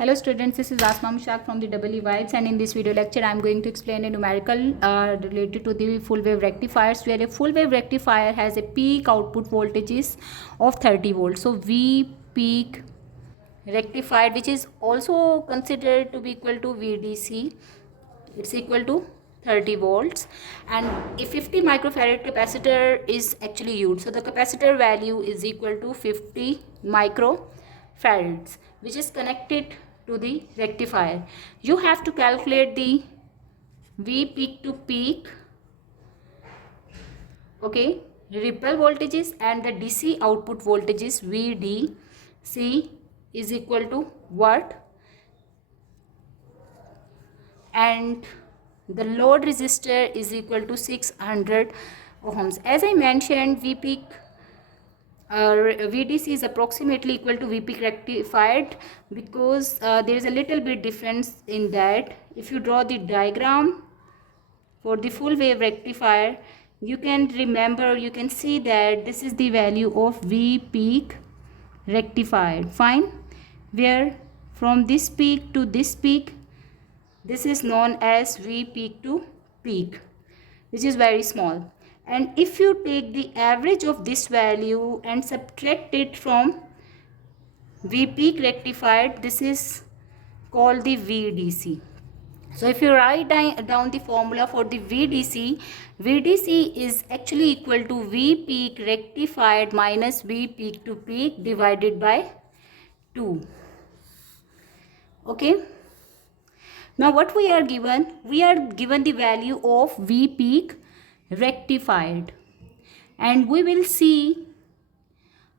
Hello students, this is Asma Mushaq from the EEVIBES, and in this video lecture I am going to explain a numerical related to the full wave rectifiers, where a full wave rectifier has a peak output voltages of 30 volts. So V peak rectified, which is also considered to be equal to VDC, it's equal to 30 volts, and a 50 microfarad capacitor is actually used. So the capacitor value is equal to 50 microfarads, which is connected to the rectifier. You have to calculate the V peak to peak, okay, ripple voltages, and the DC output voltages VDC is equal to what, and the load resistor is equal to 600 ohms. As I mentioned, V peak VDC is approximately equal to V peak rectified, because there is a little bit difference in that. If you draw the diagram for the full wave rectifier, you can remember, you can see that this is the value of V peak rectified, fine, where from this peak to this peak, this is known as V peak to peak, which is very small. And if you take the average of this value and subtract it from V peak rectified, this is called the VDC. So if you write down the formula for the VDC, VDC is actually equal to V peak rectified minus V peak to peak divided by 2. Okay. Now what we are given? We are given the value of V peak rectified, and we will see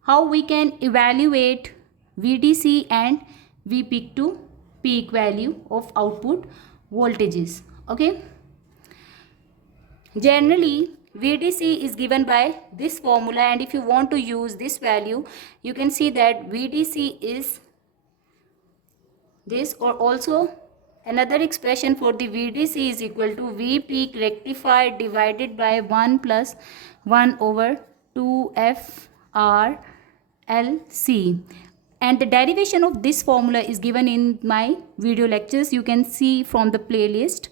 how we can evaluate VDC and V peak to peak value of output voltages. Okay. Generally VDC is given by this formula, and if you want to use this value, you can see that VDC is this, or also another expression for the VDC is equal to V peak rectified divided by 1 plus 1 over 2 FRLC. And the derivation of this formula is given in my video lectures. You can see from the playlist.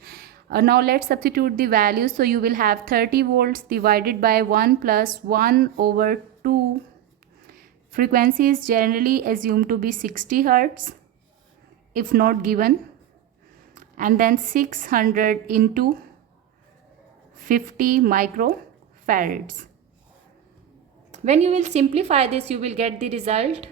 Now let's substitute the values. So you will have 30 volts divided by 1 plus 1 over 2. Frequency is generally assumed to be 60 Hertz if not given, and then 600 into 50 microfarads. When you will simplify this, you will get the result.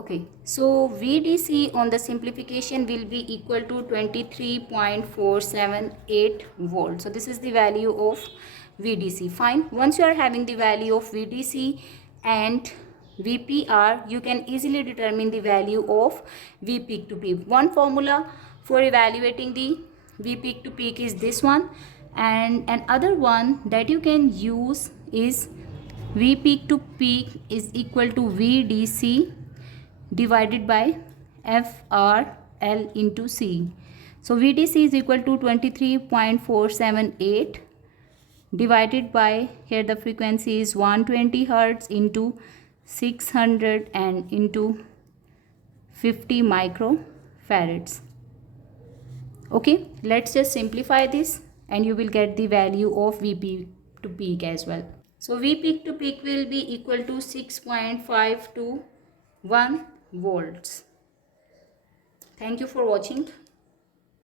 Okay, so VDC on the simplification will be equal to 23.478 volts. So this is the value of VDC. Fine. Once you are having the value of VDC and VPR, you can easily determine the value of V peak to peak. One formula for evaluating the V peak to peak is this one, and another one that you can use is V peak to peak is equal to VDC divided by FRL into C. So VDC is equal to 23.478 divided by, here the frequency is 120 Hertz into 600 and into 50 microfarads. Okay, let's just simplify this and you will get the value of V peak to peak as well. So V peak to peak will be equal to 6.521 volts. Thank you for watching.